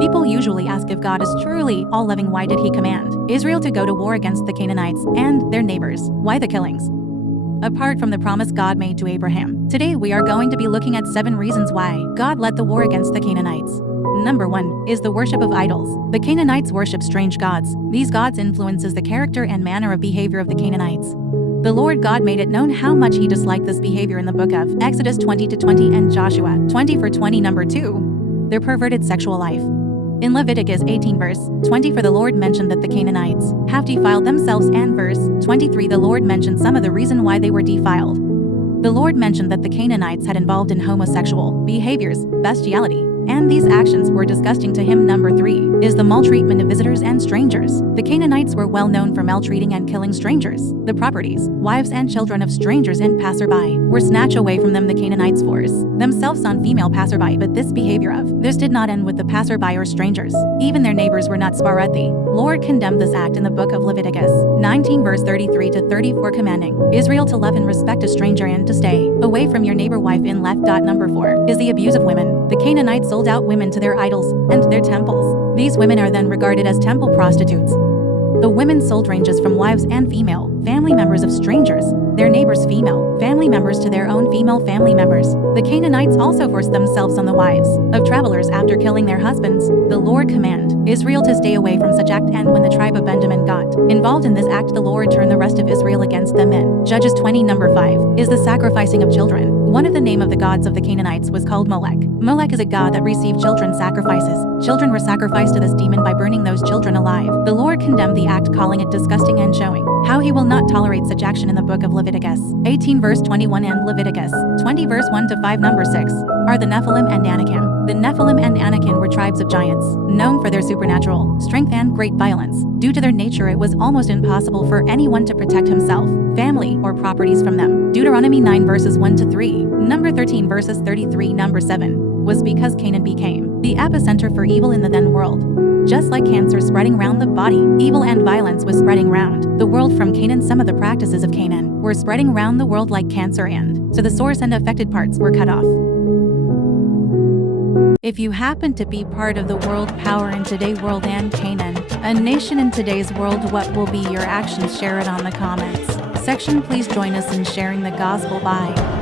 People usually ask if God is truly all-loving. Why did he command Israel to go to war against the Canaanites and their neighbors? Why the killings? Apart from the promise God made to Abraham, today we are going to be looking at 7 reasons why God led the war against the Canaanites. Number 1 is the worship of idols. The Canaanites worship strange gods. These gods influences the character and manner of behavior of the Canaanites. The Lord God made it known how much he disliked this behavior in the book of Exodus 20-20 and Joshua 20:20. Number 2, their perverted sexual life. In Leviticus 18 verse 20, for the Lord mentioned that the Canaanites have defiled themselves, and verse 23, the Lord mentioned some of the reason why they were defiled. The Lord mentioned that the Canaanites had involved in homosexual behaviors, bestiality, and these actions were disgusting to him. Number 3 is the maltreatment of visitors and strangers. The Canaanites were well known for maltreating and killing strangers. The properties, wives and children of strangers and passerby were snatched away from them. The Canaanites forced themselves on female passerby, but this behavior of theirs did not end with the passerby or strangers. Even their neighbors were not spared. The Lord condemned this act in the book of Leviticus 19 verse 33-34, commanding Israel to love and respect a stranger and to stay away from your neighbor wife in left. Number 4 is the abuse of women. The Canaanites sold out women to their idols and their temples. These women are then regarded as temple prostitutes. The women sold ranges from wives and female family members of strangers, their neighbors' female family members, to their own female family members. The Canaanites also forced themselves on the wives of travelers after killing their husbands. The Lord commanded Israel to stay away from such act, and when the tribe of Benjamin got involved in this act, the Lord turned the rest of Israel against them. In Judges 20. Number 5 is the sacrificing of children. One of the name of the gods of the Canaanites was called Molech. Molech is a god that received children sacrifices. Children were sacrificed to this demon by burning those children alive. The Lord condemned the act, calling it disgusting and showing how he will not tolerate such action in the book of Leviticus 18 verse 21 and Leviticus 20 verse 1-5. Number 6 are the Nephilim and Anakim. The Nephilim and Anakim were tribes of giants, known for their supernatural strength and great violence. Due to their nature, it was almost impossible for anyone to protect himself, family, or properties from them. Deuteronomy 9 verses 1-3. Number 13 verses 33. Number 7 was because Canaan became the epicenter for evil in the then world. Just like cancer spreading around the body, evil and violence was spreading around the world from Canaan. Some of the practices of Canaan were spreading around the world like cancer, and so the source and affected parts were cut off. If you happen to be part of the world power in today's world and Canaan, a nation in today's world, what will be your actions? Share it on the comments section. Please join us in sharing the gospel. Bye.